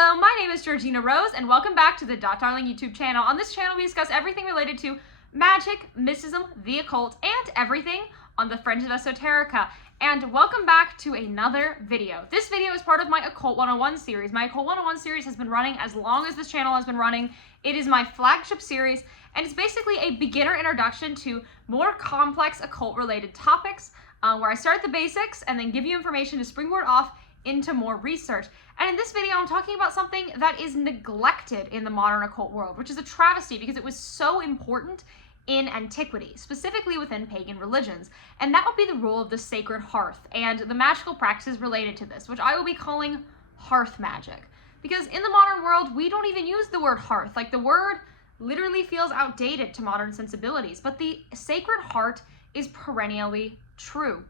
Hello, my name is Georgina Rose, and welcome back to the Darling YouTube channel. On this channel, we discuss everything related to magic, mysticism, the occult, and everything on the fringe of esoterica. And welcome back to another video. This video is part of my Occult 101 series. My Occult 101 series has been running as long as this channel has been running. It is my flagship series, and it's basically a beginner introduction to more complex occult-related topics, where I start at the basics and then give you information to springboard off into more research. And in this video, I'm talking about something that is neglected in the modern occult world, which is a travesty because it was so important in antiquity, specifically within pagan religions. And that would be the role of the sacred hearth and the magical practices related to this, which I will be calling hearth magic. Because in the modern world, we don't even use the word hearth. Like, the word literally feels outdated to modern sensibilities, but the sacred heart is perennially true.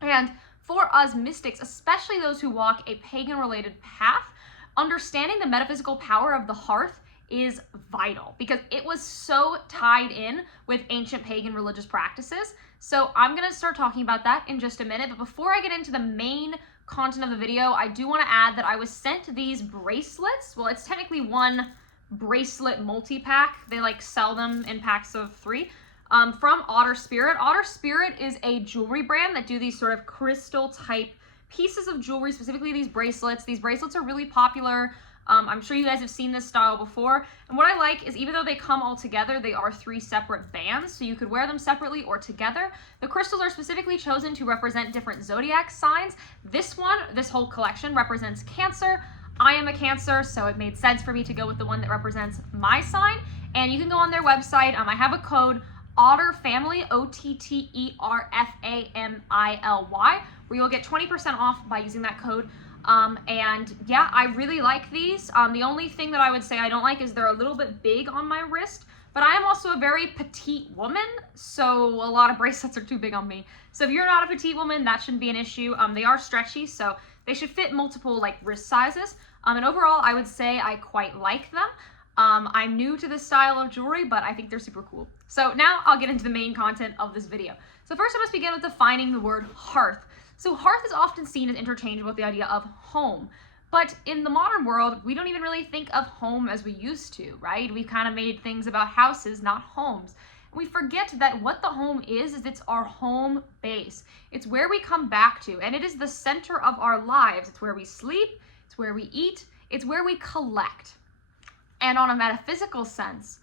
And for us mystics, especially those who walk a pagan-related path, understanding the metaphysical power of the hearth is vital because it was so tied in with ancient pagan religious practices. So I'm going to start talking about that in just a minute. But before I get into the main content of the video, I do want to add that I was sent these bracelets. Well, it's technically one bracelet multi-pack. They sell them in packs of 3. From OTTER Spirit. OTTER Spirit is a jewelry brand that do these sort of crystal type pieces of jewelry, specifically these bracelets. These bracelets are really popular. I'm sure you guys have seen this style before. And what I like is, even though they come all together, they are 3 separate bands, so you could wear them separately or together. The crystals are specifically chosen to represent different zodiac signs. This whole collection represents Cancer. I am a Cancer, so it made sense for me to go with the one that represents my sign. And you can go on their website. I have a code, OTTERFAMILY, OTTERFAMILY, where you'll get 20% off by using that code. And yeah, I really like these. The only thing that I would say I don't like is they're a little bit big on my wrist, but I am also a very petite woman, so a lot of bracelets are too big on me. So if you're not a petite woman, that shouldn't be an issue. They are stretchy, so they should fit multiple wrist sizes. And overall, I would say I quite like them. I'm new to this style of jewelry, but I think they're super cool. So now I'll get into the main content of this video. So first I must begin with defining the word hearth. So hearth is often seen as interchangeable with the idea of home. But in the modern world, we don't even really think of home as we used to, right? We've kind of made things about houses, not homes. We forget that what the home is it's our home base. It's where we come back to, and it is the center of our lives. It's where we sleep, it's where we eat, it's where we collect. And on a metaphysical sense,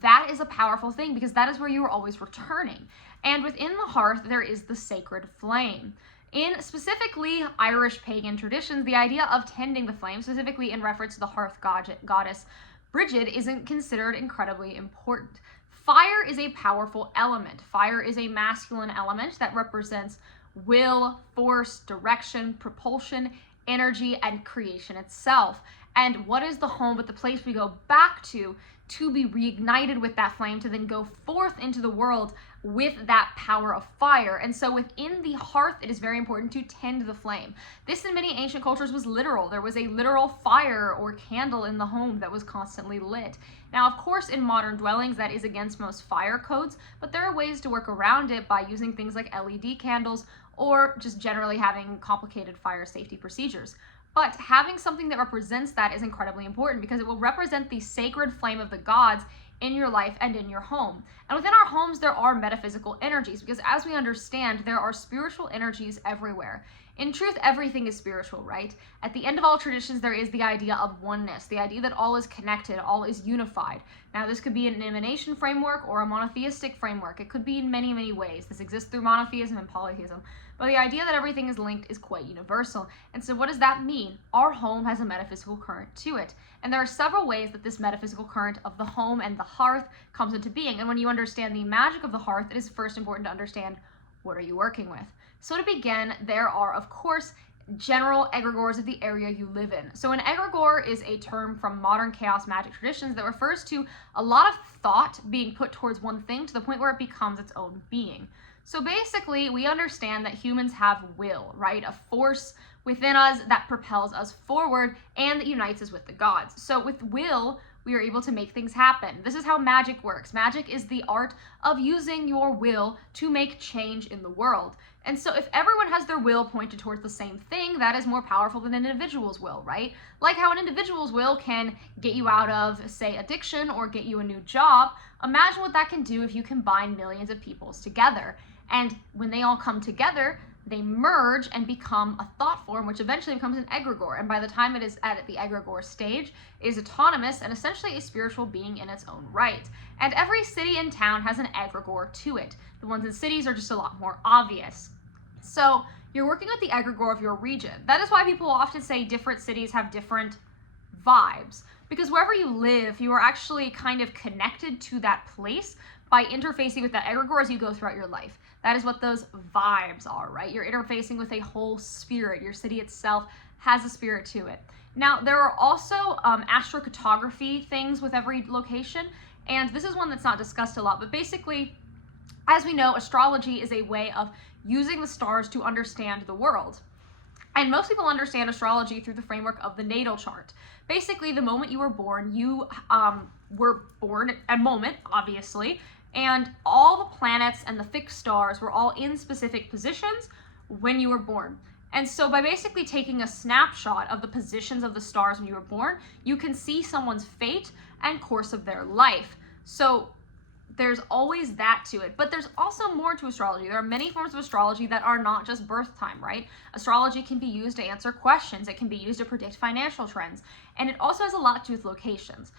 that is a powerful thing because that is where you are always returning. And within the hearth, there is the sacred flame. In specifically Irish pagan traditions, the idea of tending the flame, specifically in reference to the hearth goddess Brigid, isn't considered incredibly important. Fire is a powerful element. Fire is a masculine element that represents will, force, direction, propulsion, energy, and creation itself. And what is the home but the place we go back to be reignited with that flame, to then go forth into the world with that power of fire. And so within the hearth, it is very important to tend the flame. This in many ancient cultures was literal. There was a literal fire or candle in the home that was constantly lit. Now, of course, in modern dwellings, that is against most fire codes, but there are ways to work around it by using things like LED candles or just generally having complicated fire safety procedures. But having something that represents that is incredibly important because it will represent the sacred flame of the gods in your life and in your home. And within our homes, there are metaphysical energies because, as we understand, there are spiritual energies everywhere. In truth, everything is spiritual, right? At the end of all traditions, there is the idea of oneness, the idea that all is connected, all is unified. Now, this could be an emanation framework or a monotheistic framework. It could be in many, many ways. This exists through monotheism and polytheism. But the idea that everything is linked is quite universal. And so what does that mean? Our home has a metaphysical current to it. And there are several ways that this metaphysical current of the home and the hearth comes into being. And when you understand the magic of the hearth, it is first important to understand, what are you working with? So to begin, there are, of course, general egregores of the area you live in. So an egregore is a term from modern chaos magic traditions that refers to a lot of thought being put towards one thing to the point where it becomes its own being. So basically, we understand that humans have will, right? A force within us that propels us forward and that unites us with the gods. So with will, we are able to make things happen. This is how magic works. Magic is the art of using your will to make change in the world. And so if everyone has their will pointed towards the same thing, that is more powerful than an individual's will, right? Like how an individual's will can get you out of, say, addiction or get you a new job. Imagine what that can do if you combine millions of peoples together. And when they all come together, they merge and become a thought form, which eventually becomes an egregore. And by the time it is at the egregore stage, it is autonomous and essentially a spiritual being in its own right. And every city and town has an egregore to it. The ones in cities are just a lot more obvious. So you're working with the egregore of your region. That is why people often say different cities have different vibes. Because wherever you live, you are actually kind of connected to that place by interfacing with that egregore as you go throughout your life. That is what those vibes are, right? You're interfacing with a whole spirit. Your city itself has a spirit to it. Now, there are also astrocartography things with every location, and this is one that's not discussed a lot, but basically, as we know, astrology is a way of using the stars to understand the world. And most people understand astrology through the framework of the natal chart. Basically, the moment you were born, you were born at a moment, obviously, and all the planets and the fixed stars were all in specific positions when you were born. And so by basically taking a snapshot of the positions of the stars when you were born, you can see someone's fate and course of their life. So there's always that to it, but there's also more to astrology. There are many forms of astrology that are not just birth time, right? Astrology can be used to answer questions. It can be used to predict financial trends, and it also has a lot to do with locations.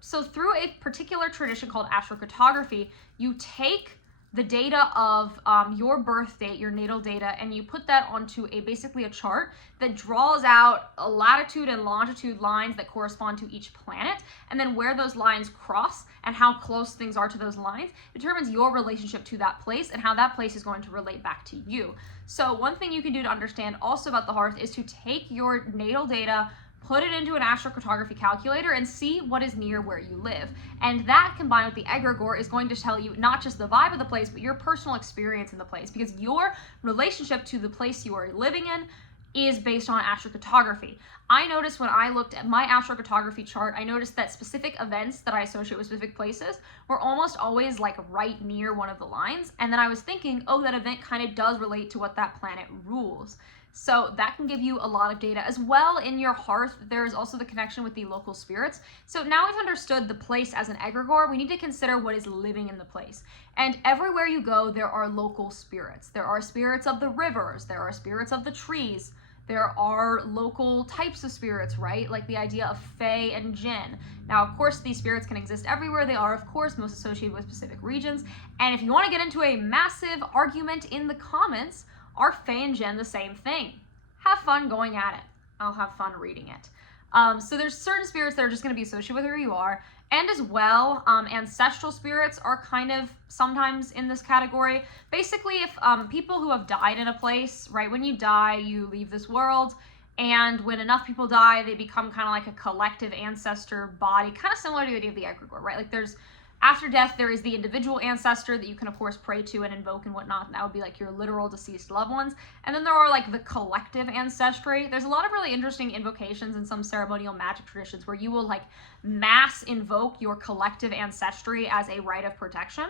So through a particular tradition called astrocartography, you take the data of your birth date, your natal data, and you put that onto basically a chart that draws out a latitude and longitude lines that correspond to each planet, and then where those lines cross and how close things are to those lines determines your relationship to that place and how that place is going to relate back to you. So one thing you can do to understand also about the Hearth is to take your natal data, put it into an astrocartography calculator, and see what is near where you live. And that, combined with the egregore, is going to tell you not just the vibe of the place, but your personal experience in the place, because your relationship to the place you are living in is based on astrocartography. I noticed when I looked at my astrocartography chart, I noticed that specific events that I associate with specific places were almost always like right near one of the lines. And then I was thinking, oh, that event kind of does relate to what that planet rules. So that can give you a lot of data. As well, in your Hearth, there is also the connection with the local spirits. So now we've understood the place as an egregore, we need to consider what is living in the place. And everywhere you go, there are local spirits. There are spirits of the rivers, there are spirits of the trees, there are local types of spirits, right? Like the idea of fae and jinn. Now, of course, these spirits can exist everywhere. They are, of course, most associated with specific regions. And if you want to get into a massive argument in the comments, are fae and jinn the same thing? Have fun going at it. I'll have fun reading it. So there's certain spirits that are just going to be associated with where you are. And as well, ancestral spirits are kind of sometimes in this category. Basically, if people who have died in a place, right, when you die, you leave this world. And when enough people die, they become kind of like a collective ancestor body, kind of similar to the idea of the egregore, right? Like there's after death, there is the individual ancestor that you can, of course, pray to and invoke and whatnot, and that would be like your literal deceased loved ones. And then there are like the collective ancestry. There's a lot of really interesting invocations in some ceremonial magic traditions where you will like mass invoke your collective ancestry as a rite of protection.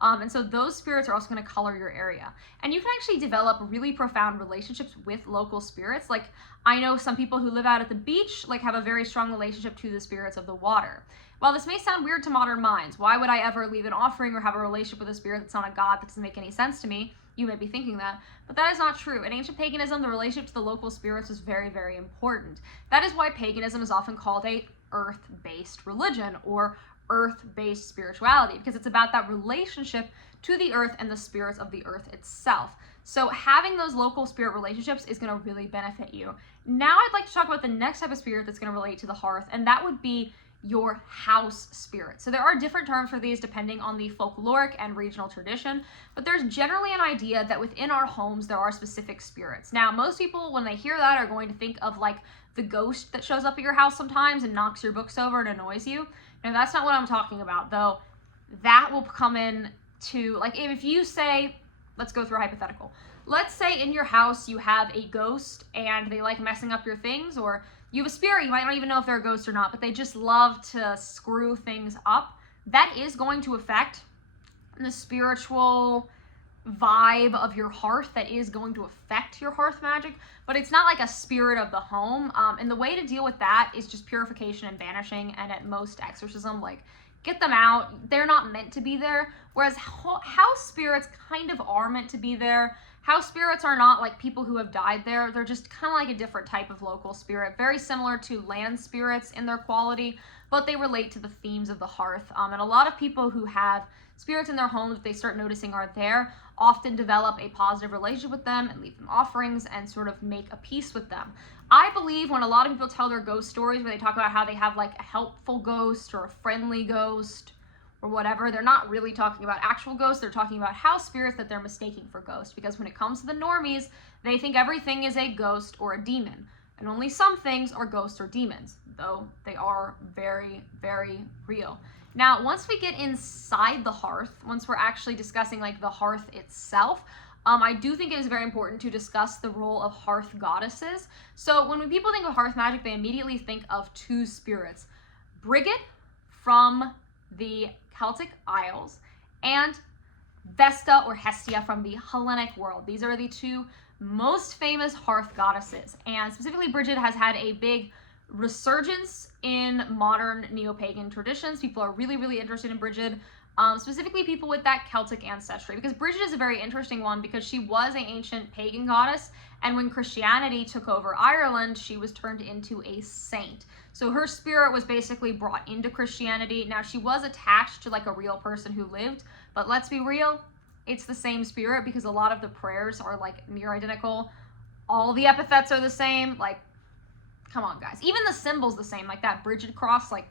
And so those spirits are also going to color your area. And you can actually develop really profound relationships with local spirits. Like I know some people who live out at the beach like have a very strong relationship to the spirits of the water. While this may sound weird to modern minds, why would I ever leave an offering or have a relationship with a spirit that's not a god? That doesn't make any sense to me. You may be thinking that, but that is not true. In ancient paganism, the relationship to the local spirits was very, very important. That is why paganism is often called a earth-based religion or earth-based spirituality, because it's about that relationship to the earth and the spirits of the earth itself. So having those local spirit relationships is going to really benefit you. Now I'd like to talk about the next type of spirit that's going to relate to the Hearth, and that would be your house spirit. So there are different terms for these depending on the folkloric and regional tradition, but there's generally an idea that within our homes there are specific spirits. Now, most people, when they hear that, are going to think of like the ghost that shows up at your house sometimes and knocks your books over and annoys you. Now, that's not what I'm talking about, though. That will come in to, like, if you say, let's go through a hypothetical. Let's say in your house you have a ghost and they like messing up your things, or You have a spirit, you might not even know if they're a ghost or not, but they just love to screw things up. That is going to affect the spiritual vibe of your hearth. That is going to affect your hearth magic, but it's not like a spirit of the home. And the way to deal with that is just purification and banishing, and at most exorcism. Like, get them out. They're not meant to be there. Whereas house spirits kind of are meant to be there. House spirits are not like people who have died there. They're just kind of like a different type of local spirit, very similar to land spirits in their quality, but they relate to the themes of the hearth. And a lot of people who have spirits in their homes that they start noticing are there often develop a positive relationship with them and leave them offerings and sort of make a peace with them. I believe when a lot of people tell their ghost stories where they talk about how they have like a helpful ghost or a friendly ghost or whatever, they're not really talking about actual ghosts. They're talking about house spirits that they're mistaking for ghosts, because when it comes to the normies, they think everything is a ghost or a demon, and only some things are ghosts or demons, though they are very, very real. Now, once we get inside the hearth, once we're actually discussing like the hearth itself, I do think it is very important to discuss the role of hearth goddesses. So when people think of hearth magic, they immediately think of two spirits: Brigid from the Celtic Isles and Vesta or Hestia from the Hellenic world. These are the two most famous hearth goddesses, and specifically Brigid has had a big resurgence in modern neo-pagan traditions. People are really, really interested in Brigid, specifically people with that Celtic ancestry, because Brigid is a very interesting one because she was an ancient pagan goddess, and when Christianity took over Ireland, she was turned into a saint. So her spirit was basically brought into Christianity. Now, she was attached to like a real person who lived, but let's be real, it's the same spirit because a lot of the prayers are like near identical. All the epithets are the same. Like, come on, guys. Even the symbol's the same, like that Brigid cross, like,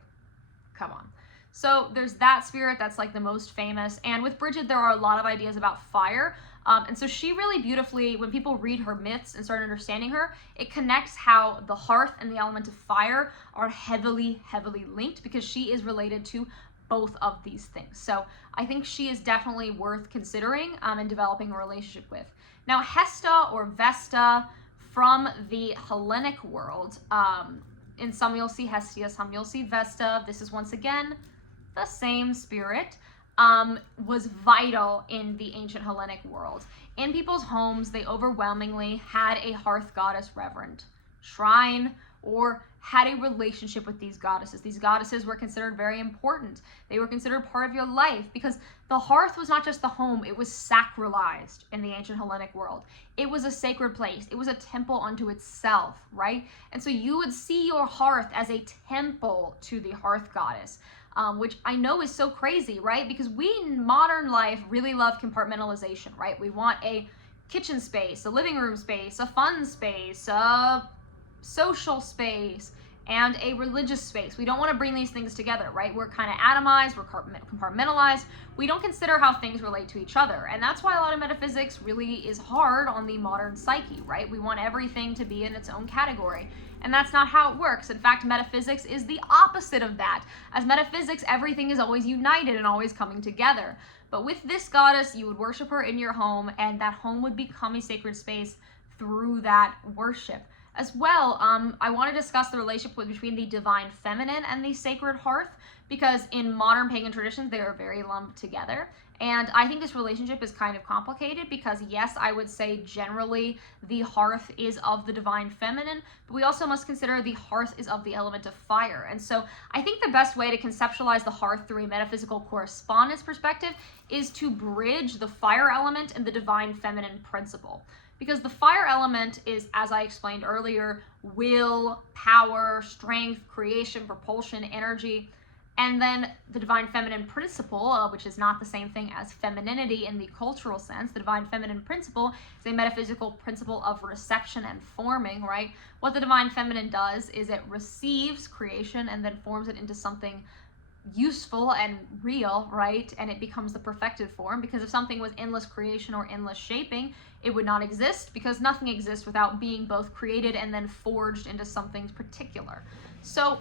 come on. So there's that spirit that's like the most famous. And with Brigid, there are a lot of ideas about fire. And so she really beautifully, when people read her myths and start understanding her, it connects how the hearth and the element of fire are heavily, heavily linked, because she is related to both of these things. So I think she is definitely worth considering and developing a relationship with. Now, Hesta or Vesta from the Hellenic world, in some you'll see Hestia, some you'll see Vesta. This is once again the same spirit. Was vital in the ancient Hellenic world. In people's homes, they overwhelmingly had a hearth goddess reverend, shrine, or had a relationship with these goddesses. These goddesses were considered very important. They were considered part of your life because the hearth was not just the home, it was sacralized in the ancient Hellenic world. It was a sacred place. It was a temple unto itself, right? And so you would see your hearth as a temple to the hearth goddess. Which I know is so crazy, right? Because we in modern life really love compartmentalization, right? We want a kitchen space, a living room space, a fun space, a social space, and a religious space. We don't want to bring these things together, right? We're kind of atomized, we're compartmentalized. We don't consider how things relate to each other. And that's why a lot of metaphysics really is hard on the modern psyche, right? We want everything to be in its own category. And that's not how it works. In fact, metaphysics is the opposite of that. As metaphysics, everything is always united and always coming together. But with this goddess, you would worship her in your home, and that home would become a sacred space through that worship. As well, I want to discuss the relationship between the divine feminine and the sacred hearth, because in modern pagan traditions, they are very lumped together. And I think this relationship is kind of complicated because, yes, I would say generally the hearth is of the divine feminine, but we also must consider the hearth is of the element of fire. And so I think the best way to conceptualize the hearth through a metaphysical correspondence perspective is to bridge the fire element and the divine feminine principle. Because the fire element is, as I explained earlier, will, power, strength, creation, propulsion, energy. And then the divine feminine principle, which is not the same thing as femininity in the cultural sense. The divine feminine principle is a metaphysical principle of reception and forming, right? What the divine feminine does is it receives creation and then forms it into something useful and real, right? And it becomes the perfected form, because if something was endless creation or endless shaping, it would not exist, because nothing exists without being both created and then forged into something particular. So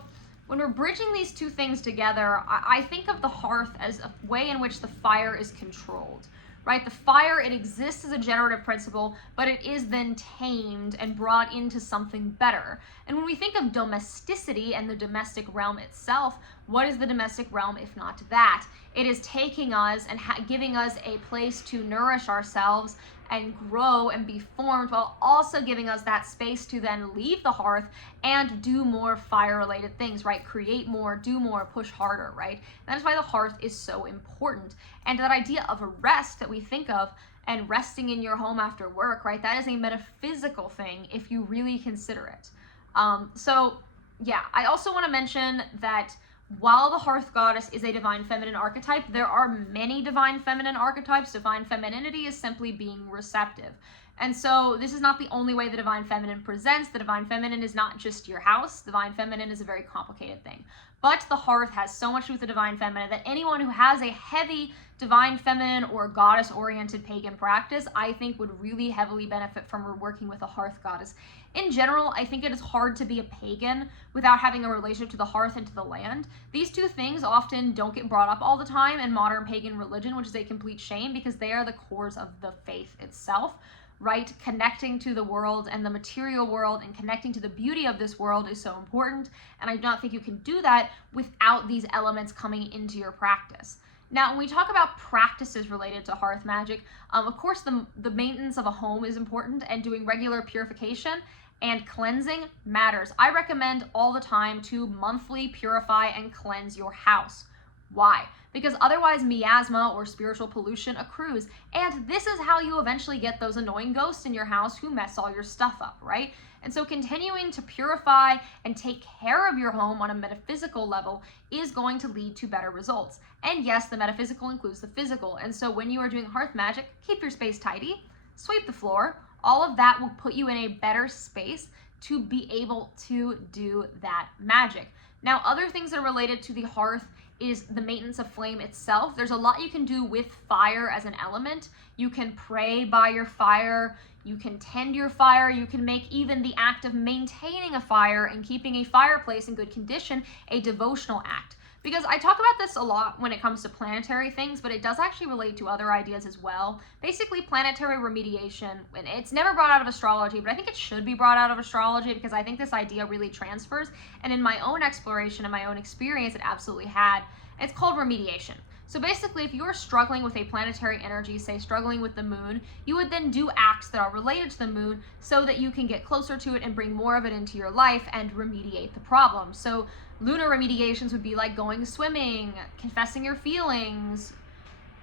when we're bridging these two things together, I think of the hearth as a way in which the fire is controlled, right? The fire, it exists as a generative principle, but it is then tamed and brought into something better. And when we think of domesticity and the domestic realm itself, what is the domestic realm if not that? It is taking us and giving us a place to nourish ourselves and grow and be formed, while also giving us that space to then leave the hearth and do more fire-related things, right? Create more, do more, push harder, right? That is why the hearth is so important. And that idea of a rest that we think of, and resting in your home after work, right? That is a metaphysical thing if you really consider it. So yeah, I also want to mention that while the hearth goddess is a divine feminine archetype, there are many divine feminine archetypes. Divine femininity is simply being receptive. And so this is not the only way the divine feminine presents. The divine feminine is not just your house. Divine feminine is a very complicated thing. But the hearth has so much with the divine feminine that anyone who has a heavy divine feminine or goddess-oriented pagan practice, I think would really heavily benefit from working with a hearth goddess. In general, I think it is hard to be a pagan without having a relationship to the hearth and to the land. These two things often don't get brought up all the time in modern pagan religion, which is a complete shame because they are the cores of the faith itself, right? Connecting to the world and the material world and connecting to the beauty of this world is so important. And I do not think you can do that without these elements coming into your practice. Now, when we talk about practices related to hearth magic, of course, the maintenance of a home is important, and doing regular purification and cleansing matters. I recommend all the time to monthly purify and cleanse your house. Why? Because otherwise miasma or spiritual pollution accrues, and this is how you eventually get those annoying ghosts in your house who mess all your stuff up, right? And so continuing to purify and take care of your home on a metaphysical level is going to lead to better results. And yes, the metaphysical includes the physical. And so when you are doing hearth magic, keep your space tidy, sweep the floor. All of that will put you in a better space to be able to do that magic. Now, other things that are related to the hearth is the maintenance of flame itself. There's a lot you can do with fire as an element. You can pray by your fire, you can tend your fire, you can make even the act of maintaining a fire and keeping a fireplace in good condition a devotional act. Because I talk about this a lot when it comes to planetary things, but it does actually relate to other ideas as well. Basically, planetary remediation, and it's never brought out of astrology, but I think it should be brought out of astrology because I think this idea really transfers. And in my own exploration and my own experience, it absolutely had. It's called remediation. So basically, if you're struggling with a planetary energy, say struggling with the moon, you would then do acts that are related to the moon so that you can get closer to it and bring more of it into your life and remediate the problem. So lunar remediations would be like going swimming, confessing your feelings,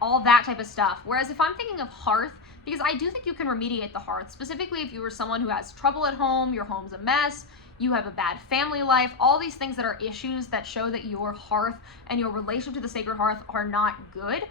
all that type of stuff. Whereas if I'm thinking of hearth, because I do think you can remediate the hearth, specifically if you were someone who has trouble at home, your home's a mess, you have a bad family life, all these things that are issues that show that your hearth and your relationship to the sacred hearth are not good,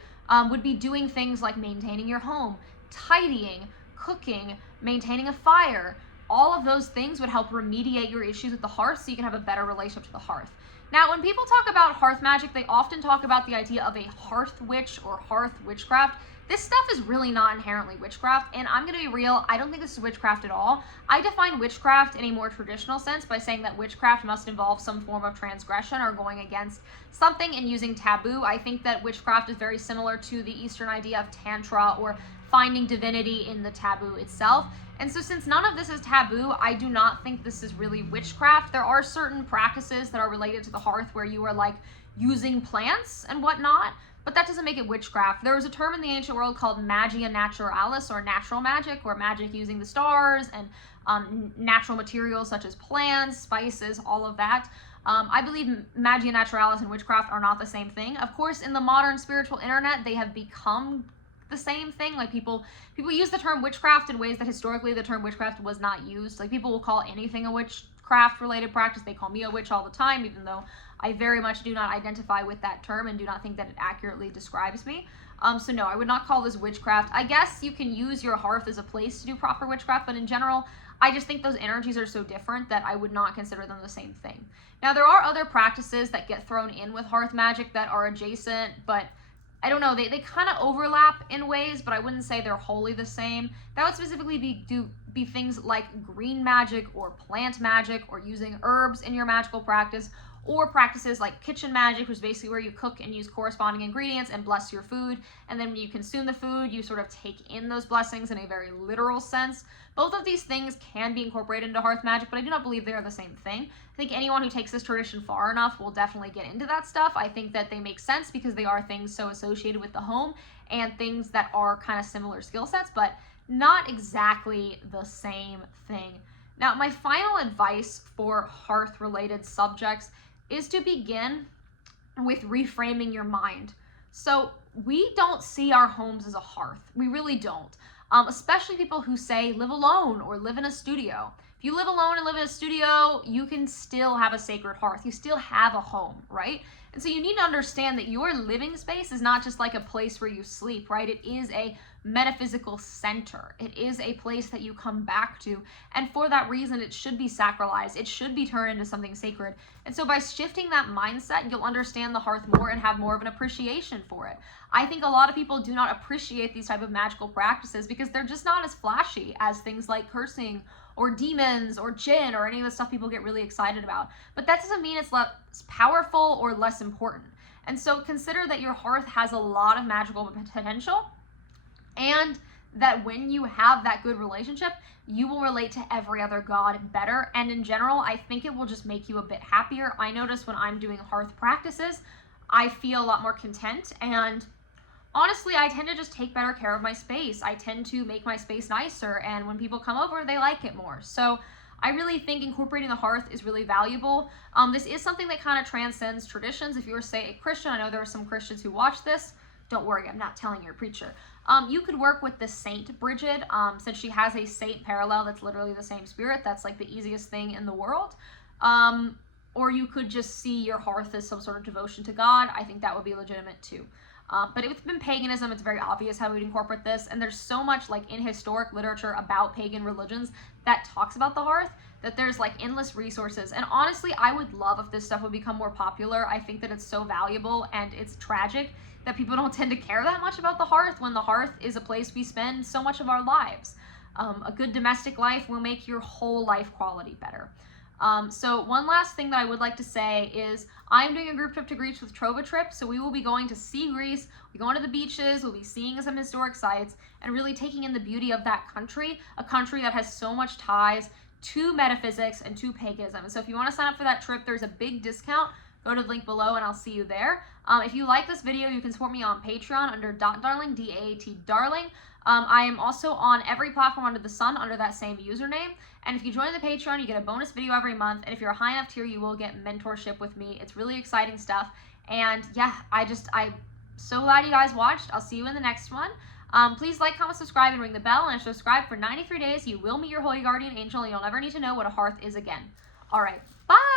would be doing things like maintaining your home, tidying, cooking, maintaining a fire. All of those things would help remediate your issues with the hearth so you can have a better relationship to the hearth. Now, when people talk about hearth magic, they often talk about the idea of a hearth witch or hearth witchcraft. This stuff is really not inherently witchcraft, and I'm going to be real, I don't think this is witchcraft at all. I define witchcraft in a more traditional sense by saying that witchcraft must involve some form of transgression or going against something and using taboo. I think that witchcraft is very similar to the Eastern idea of tantra or finding divinity in the taboo itself. And so since none of this is taboo, I do not think this is really witchcraft. There are certain practices that are related to the hearth where you are like using plants and whatnot, but that doesn't make it witchcraft. There was a term in the ancient world called magia naturalis, or natural magic, or magic using the stars and natural materials such as plants, spices, all of that. I believe magia naturalis and witchcraft are not the same thing. Of course, in the modern spiritual internet, they have become the same thing. Like people use the term witchcraft in ways that historically the term witchcraft was not used. Like people will call anything a witchcraft related practice. They call me a witch all the time, even though I very much do not identify with that term and do not think that it accurately describes me. So no, I would not call this witchcraft. I guess you can use your hearth as a place to do proper witchcraft, but in general, I just think those energies are so different that I would not consider them the same thing. Now, there are other practices that get thrown in with hearth magic that are adjacent, but I don't know, they kind of overlap in ways, but I wouldn't say they're wholly the same. That would specifically be things like green magic or plant magic or using herbs in your magical practice, or practices like kitchen magic, which is basically where you cook and use corresponding ingredients and bless your food, and then when you consume the food, you sort of take in those blessings in a very literal sense. Both of these things can be incorporated into Hearth Magic, but I do not believe they are the same thing. I think anyone who takes this tradition far enough will definitely get into that stuff. I think that they make sense because they are things so associated with the home and things that are kind of similar skill sets, but not exactly the same thing. Now, my final advice for hearth-related subjects is to begin with reframing your mind. So we don't see our homes as a hearth. We really don't. Especially people who say live alone or live in a studio. If you live alone and live in a studio, you can still have a sacred hearth. You still have a home, right? And so you need to understand that your living space is not just like a place where you sleep, right? It is a metaphysical center. It is a place that you come back to. And for that reason, it should be sacralized. It should be turned into something sacred. And so by shifting that mindset, you'll understand the hearth more and have more of an appreciation for it. I think a lot of people do not appreciate these type of magical practices because they're just not as flashy as things like cursing or demons or jinn or any of the stuff people get really excited about. But that doesn't mean it's less powerful or less important. And so consider that your hearth has a lot of magical potential, and that when you have that good relationship, you will relate to every other god better. And in general, I think it will just make you a bit happier. I notice when I'm doing hearth practices, I feel a lot more content, and honestly, I tend to just take better care of my space. I tend to make my space nicer, and when people come over, they like it more. So I really think incorporating the hearth is really valuable. This is something that kind of transcends traditions. If you were, say, a Christian, I know there are some Christians who watch this. Don't worry, I'm not telling you're a preacher. You could work with the Saint Bridget, since she has a saint parallel that's literally the same spirit. That's like the easiest thing in the world. Or you could just see your hearth as some sort of devotion to God. I think that would be legitimate too. But within paganism, it's very obvious how we'd incorporate this, and there's so much like in historic literature about pagan religions that talks about the hearth that there's like endless resources. And honestly, I would love if this stuff would become more popular. I think that it's so valuable, and it's tragic that people don't tend to care that much about the hearth when the hearth is a place we spend so much of our lives. A good domestic life will make your whole life quality better. So one last thing that I would like to say is I'm doing a group trip to Greece with Trova Trip, so we will be going to see Greece, we're going to the beaches, we'll be seeing some historic sites, and really taking in the beauty of that country, a country that has so much ties to metaphysics and to paganism. And so if you want to sign up for that trip, there's a big discount. Go to the link below and I'll see you there. If you like this video, you can support me on Patreon under .darling, D-A-A-T darling. I am also on every platform under the sun under that same username. And if you join the Patreon, you get a bonus video every month. And if you're a high enough tier, you will get mentorship with me. It's really exciting stuff. And yeah, I'm so glad you guys watched. I'll see you in the next one. Please like, comment, subscribe, and ring the bell. And if you subscribe for 93 days, you will meet your holy guardian angel, and you'll never need to know what a hearth is again. All right, bye!